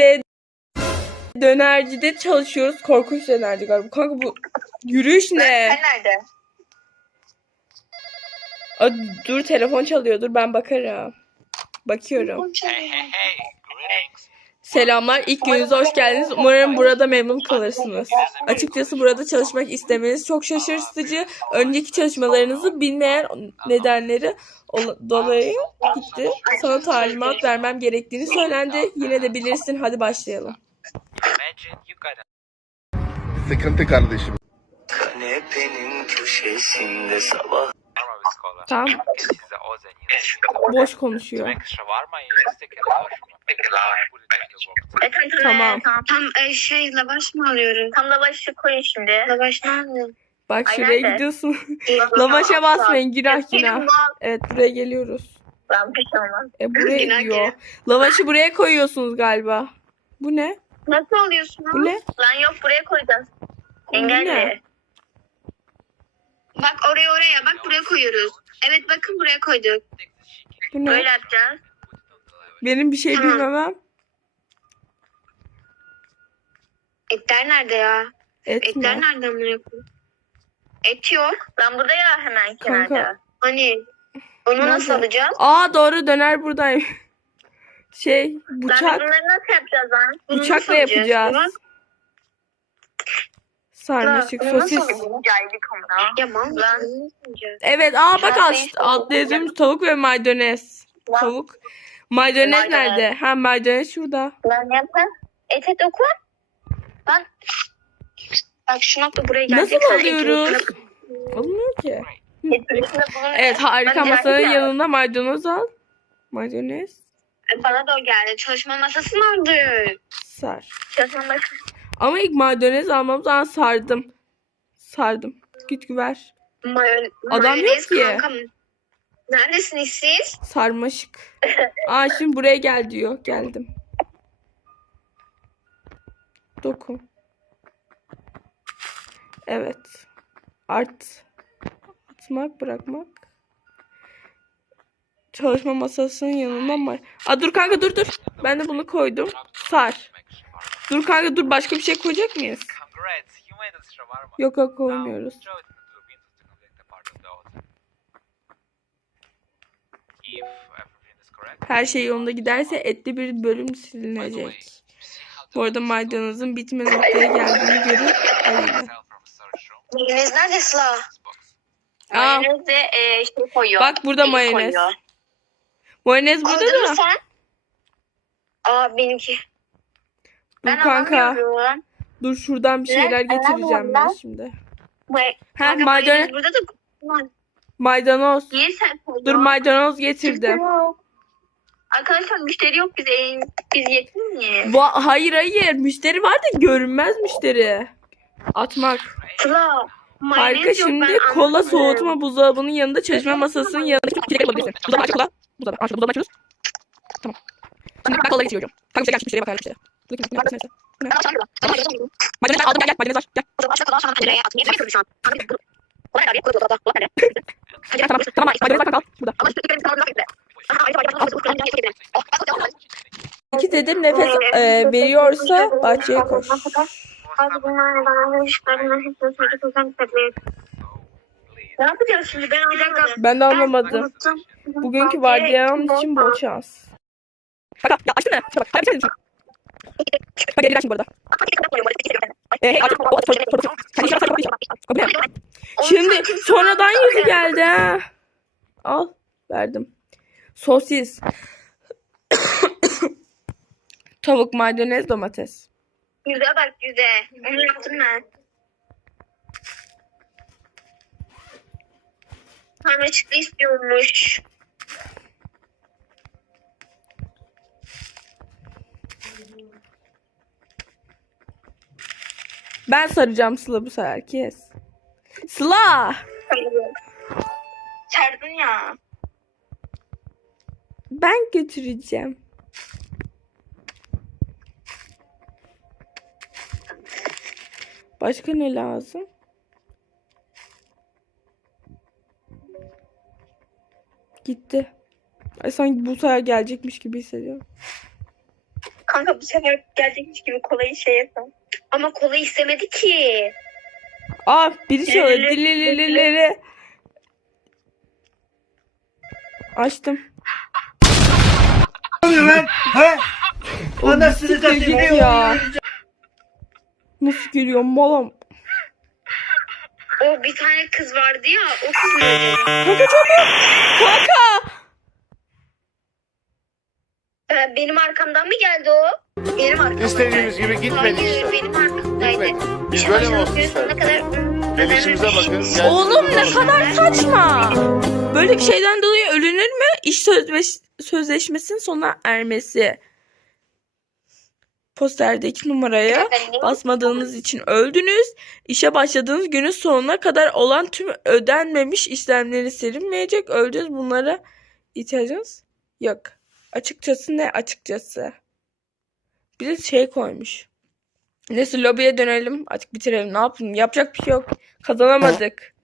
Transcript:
D dönercide çalışıyoruz. Korkunç dönerci galiba. Kanka bu yürüyüş ne? Sen nerede? Aa, dur telefon çalıyor. Dur ben bakarım. Bakıyorum. Hey, hey, hey. Greetings. Selamlar. İlk gününüze hoş geldiniz. Umarım burada memnun kalırsınız. Açıkçası burada çalışmak istemeniz çok şaşırtıcı. Önceki çalışmalarınızı bilmeyen nedenleri ola- dolayı gitti. Sana talimat vermem gerektiğini söylendi. Yine de bilirsin. Hadi başlayalım. Sıkıntı kardeşim. Kanepenin köşesinde sabah. Tamam. Boş konuşuyor. The box. Tamam. Tam e, şey lavaş mı alıyoruz? Tam lavaşı koyun şimdi. Lavaş ne alıyorsun? Bak Ay, şuraya nerede? gidiyorsun. Lavaşa basmayın. Günah günah. Evet buraya geliyoruz. Ben pişirmem. E buraya Günah. Lavaşı buraya koyuyorsunuz galiba. Bu ne? Nasıl alıyorsun? Bu ne? Lan yok buraya koyacağız. Bu ne? Bak oraya oraya bak buraya koyuyoruz. Evet bakın buraya koyduk. Bu ne? Böyle yapacağız. Benim bir şey Tamam. bilmemem. Etler nerede ya? Et Etler mi? nereden buraya koyduk? Et yok. Lan burada ya hemen Kanka. kenarda. Hani onu nasıl Nerede? alacağız? Aa doğru döner buradayım. Şey bıçak bunları nasıl yapacağız lan? Bunu bıçakla nasıl alacağız? yapacağız. Bak, Sarmaşık sosis. Evet aa bak Ben yazıyormuş tavuk ve maydanoz. Tavuk. Maydanoz Maydanoz. nerede? Ha maydanoz şurada. Lan yapma. Et et oku. Lan. Bak şu nokta buraya gelecek. Nasıl alıyoruz? Olmuyor ki. Evet harika Ben masanın yanında maydanoz al. Maydanoz Bana da o geldi. Çalışma masası mı aldı? sar. Çalışma masası. Ama ilk maydanoz almamız zaman sardım. Sardım. Git güver. Mayon- Adam yok mayonez ki. kankam. Neredesiniz siz? Sarmaşık. Aa şimdi buraya gel diyor. Geldim. Dokun. Evet. Art. Atmak, bırakmak. Çalışma masasının yanında mı? Aa dur kanka dur dur. Ben de bunu koydum. Sar. Dur kanka dur başka bir şey koyacak mıyız? Yok yok koymuyoruz. Her şey yolunda giderse etli bir bölüm silinecek. Bu arada maydanozun bitme noktaya geldiğini görüp room. Mayonez nerede Sıla? Aa, Mayonez de e, şey koyuyor. bak burada Dili mayonez. koyuyor. Mayonez burada Koydun mu da. sen? Aa benimki. Dur Ben kanka. Dur şuradan bir şeyler Ben getireceğim ben şimdi. Ha, maydanoz- burada da Maydanoz. Niye sen koydun? Dur maydanoz getirdim. Arkadaşlar müşteri yok biz en biz yetin miyiz? Va- hayır hayır müşteri var da görünmez müşteri. Atmak. Sıla. Harika şimdi kola soğutma buzdolabının yanında çalışma masasının yanında bir şey yapabilirsin. Buzdolabı aç kola. Buzdolabı aç buzdolabı açıyoruz. Tamam. Şimdi ben kola getiriyorum. Kanka müşteri gelmiş müşteriye bakar müşteriye. Dur bakayım? Bu ne? Aldım gel gel maydanoz var. Gel. Tamam tamam maydanoz var kanka. Burada. İki dedim nefes e, veriyorsa bahçeye koş. Ne yapacağız şimdi? Ben anlamadım. Ben de anlamadım. Bugünkü vardiyam için bol şans. Kanka ya açtın mı? Bak. Hadi bir şey Bak geleceğim şimdi bu arada. Ee, artık o sen bak, işe bak. Şimdi sonradan yüzü geldi ha. Al verdim. Sosis. Tavuk, maydanoz, domates. Yüze bak yüze. Onu yaptım ben. Sarmaşıklı istiyormuş. Ben saracağım Sıla bu sefer kes. Sıla! Çardın ya. Ben götüreceğim. Başka ne lazım? Gitti. Ay sanki bu sefer gelecekmiş gibi hissediyorum. Kanka bu sefer gelecekmiş gibi kolayı şey yapalım. Ama kolayı istemedi ki. Aa biri çalıyor. Dililililili. Açtım. Anasını Siktir satayım. git ne ya. oluyor? Nasıl geliyor malam? O bir tane kız vardı ya. O kız? Kanka çabuk. Kanka. Ee, benim arkamdan mı geldi o? Benim arkamdan. İstediğimiz gibi gitmedi Hayır, işte. benim arkamdaydı. Gitmedi. Biz böyle mi olsun isterdik? kadar... Gelişimize bakın. Gel- Oğlum ne kadar saçma. Böyle bir şeyden dolayı ölünür mü? İş sözleş sözleşmesinin sona ermesi. Posterdeki numaraya basmadığınız için öldünüz. İşe başladığınız günün sonuna kadar olan tüm ödenmemiş işlemleri silinmeyecek. Öldünüz. Bunlara ihtiyacınız yok. Açıkçası ne açıkçası? Bir de şey koymuş. Neyse lobiye dönelim. Artık bitirelim. Ne yapalım? Yapacak bir şey yok. Kazanamadık.